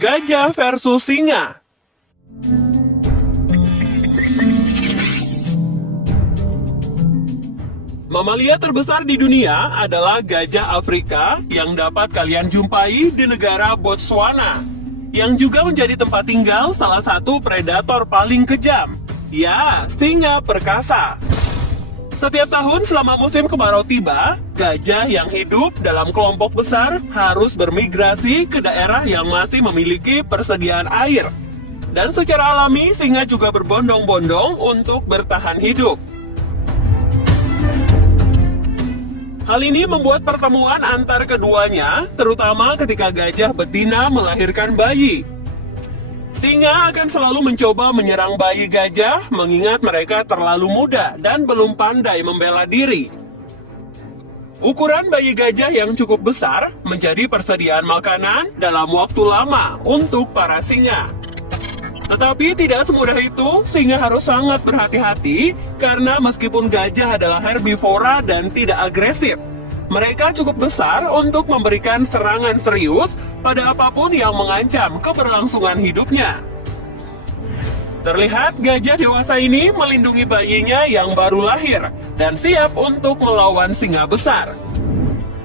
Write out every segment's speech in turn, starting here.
Gajah versus singa. Mamalia terbesar di dunia adalah gajah Afrika yang dapat kalian jumpai di negara Botswana, yang juga menjadi tempat tinggal salah satu predator paling kejam, ya, singa perkasa. Setiap tahun selama musim kemarau tiba, gajah yang hidup dalam kelompok besar harus bermigrasi ke daerah yang masih memiliki persediaan air. Dan secara alami, singa juga berbondong-bondong untuk bertahan hidup. Hal ini membuat pertemuan antar keduanya, terutama ketika gajah betina melahirkan bayi. Singa akan selalu mencoba menyerang bayi gajah, mengingat mereka terlalu muda dan belum pandai membela diri. Ukuran bayi gajah yang cukup besar menjadi persediaan makanan dalam waktu lama untuk para singa. Tetapi tidak semudah itu, singa harus sangat berhati-hati karena meskipun gajah adalah herbivora dan tidak agresif, mereka cukup besar untuk memberikan serangan serius pada apapun yang mengancam keberlangsungan hidupnya. Terlihat gajah dewasa ini melindungi bayinya yang baru lahir dan siap untuk melawan singa besar.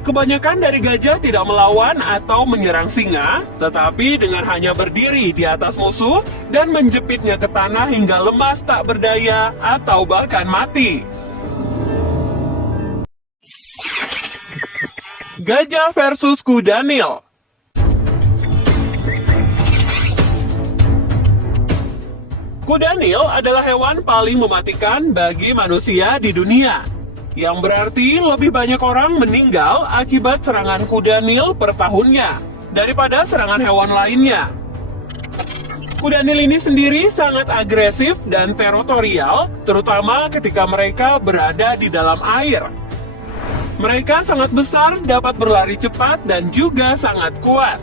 Kebanyakan dari gajah tidak melawan atau menyerang singa, tetapi dengan hanya berdiri di atas musuh dan menjepitnya ke tanah hingga lemas tak berdaya atau bahkan mati. Gajah versus kuda Nil. Kuda Nil adalah hewan paling mematikan bagi manusia di dunia, yang berarti lebih banyak orang meninggal akibat serangan kuda Nil per tahunnya daripada serangan hewan lainnya. Kuda Nil ini sendiri sangat agresif dan teritorial, terutama ketika mereka berada di dalam air. Mereka sangat besar, dapat berlari cepat, dan juga sangat kuat.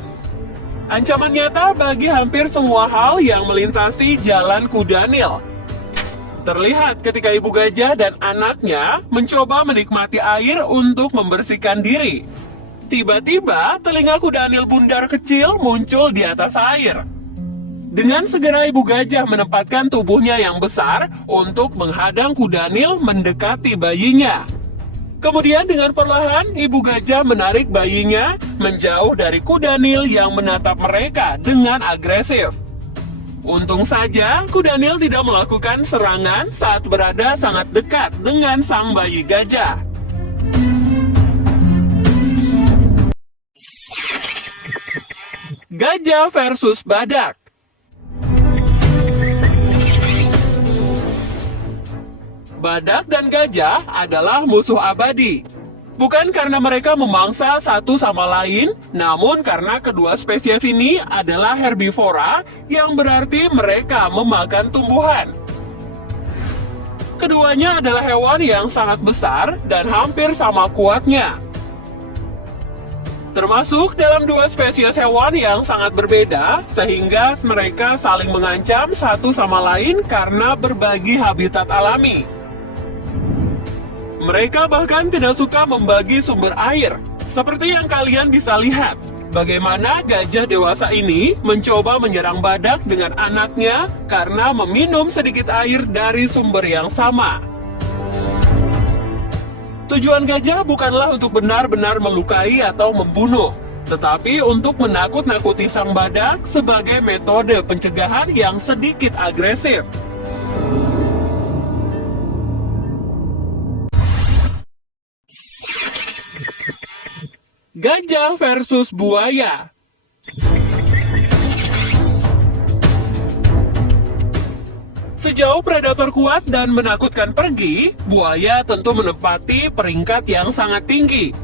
Ancaman nyata bagi hampir semua hal yang melintasi jalan kuda Nil. Terlihat ketika ibu gajah dan anaknya mencoba menikmati air untuk membersihkan diri. Tiba-tiba, telinga kuda Nil bundar kecil muncul di atas air. Dengan segera ibu gajah menempatkan tubuhnya yang besar untuk menghadang kuda Nil mendekati bayinya. Kemudian dengan perlahan, ibu gajah menarik bayinya menjauh dari kuda Nil yang menatap mereka dengan agresif. Untung saja, kuda Nil tidak melakukan serangan saat berada sangat dekat dengan sang bayi gajah. Gajah versus badak. Badak dan gajah adalah musuh abadi. Bukan karena mereka memangsa satu sama lain, namun karena kedua spesies ini adalah herbivora, yang berarti mereka memakan tumbuhan. Keduanya adalah hewan yang sangat besar dan hampir sama kuatnya. Termasuk dalam dua spesies hewan yang sangat berbeda, sehingga mereka saling mengancam satu sama lain karena berbagi habitat alami. Mereka bahkan tidak suka membagi sumber air, seperti yang kalian bisa lihat. Bagaimana gajah dewasa ini mencoba menyerang badak dengan anaknya karena meminum sedikit air dari sumber yang sama. Tujuan gajah bukanlah untuk benar-benar melukai atau membunuh, tetapi untuk menakut-nakuti sang badak sebagai metode pencegahan yang sedikit agresif. Gajah versus buaya. Sejauh predator kuat dan menakutkan pergi, buaya tentu menempati peringkat yang sangat tinggi.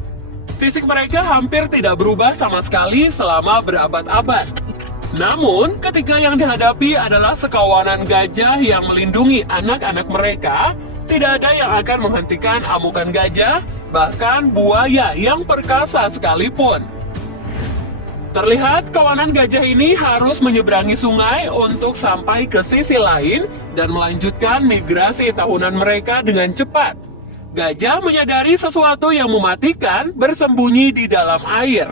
Fisik mereka hampir tidak berubah sama sekali selama berabad-abad. Namun, ketika yang dihadapi adalah sekawanan gajah yang melindungi anak-anak mereka, tidak ada yang akan menghentikan amukan gajah, bahkan buaya yang perkasa sekalipun. Terlihat kawanan gajah ini harus menyeberangi sungai untuk sampai ke sisi lain dan melanjutkan migrasi tahunan mereka dengan cepat. Gajah menyadari sesuatu yang mematikan bersembunyi di dalam air.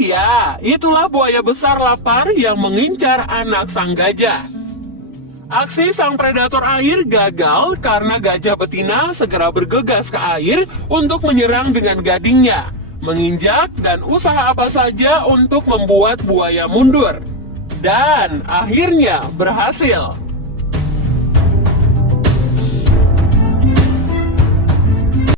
Ya, itulah buaya besar lapar yang mengincar anak sang gajah. Aksi sang predator air gagal karena gajah betina segera bergegas ke air untuk menyerang dengan gadingnya, menginjak dan usaha apa saja untuk membuat buaya mundur. Dan akhirnya berhasil.